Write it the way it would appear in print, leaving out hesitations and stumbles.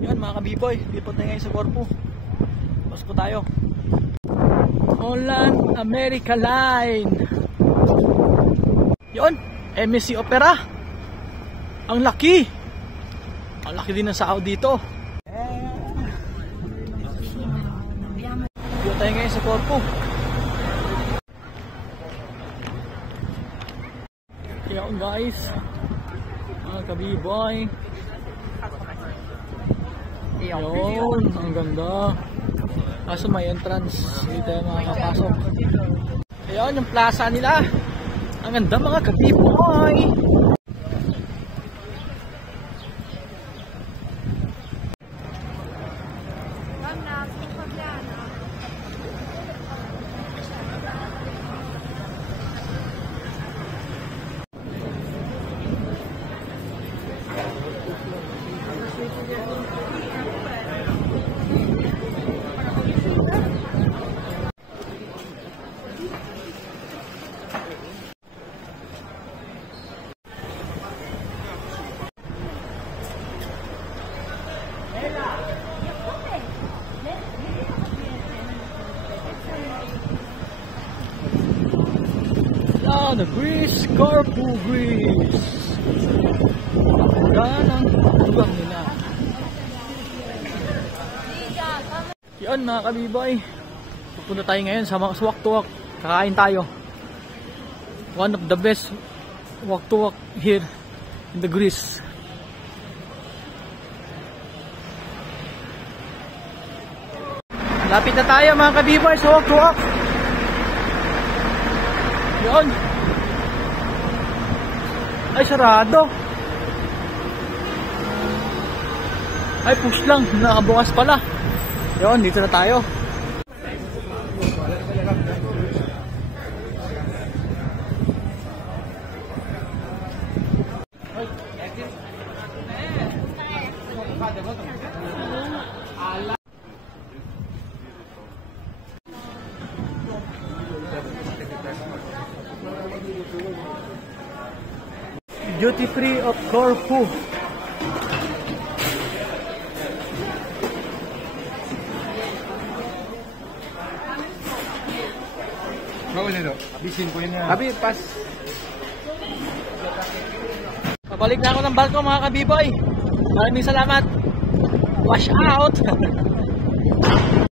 Yan mga kabiboy, lipat na ngayon sa Corfu. Pasok po tayo. Holland America Line. Yon, MSC Opera. Ang laki. Ang laki din ng sahod dito. Dito tayo ngayon sa Corfu. Yan guys, mga kabiboy. Yun, ang ganda. Kaso may entrance, hindi tayo makakapasok. Ayun, yung plaza nila. Ang ganda mga kabiboy. The Greece, Corfu, Greece. Ganda ng lugar nila. Yan mga kabiboy, pupunta tayo ngayon sa walk to walk. Kakain tayo. One of the best walk to walk here in the Greece. Lapit na tayo mga kabiboy sa walk to walk. Yan. Ay, sarado. Ay, push lang. Nakabukas pala. Yun, dito na tayo. Duty free of Corfu. Abisin ko yun na. Abi, pas. Pabalik na ako ng barko mga kabiboy. Maraming salamat. Wash out.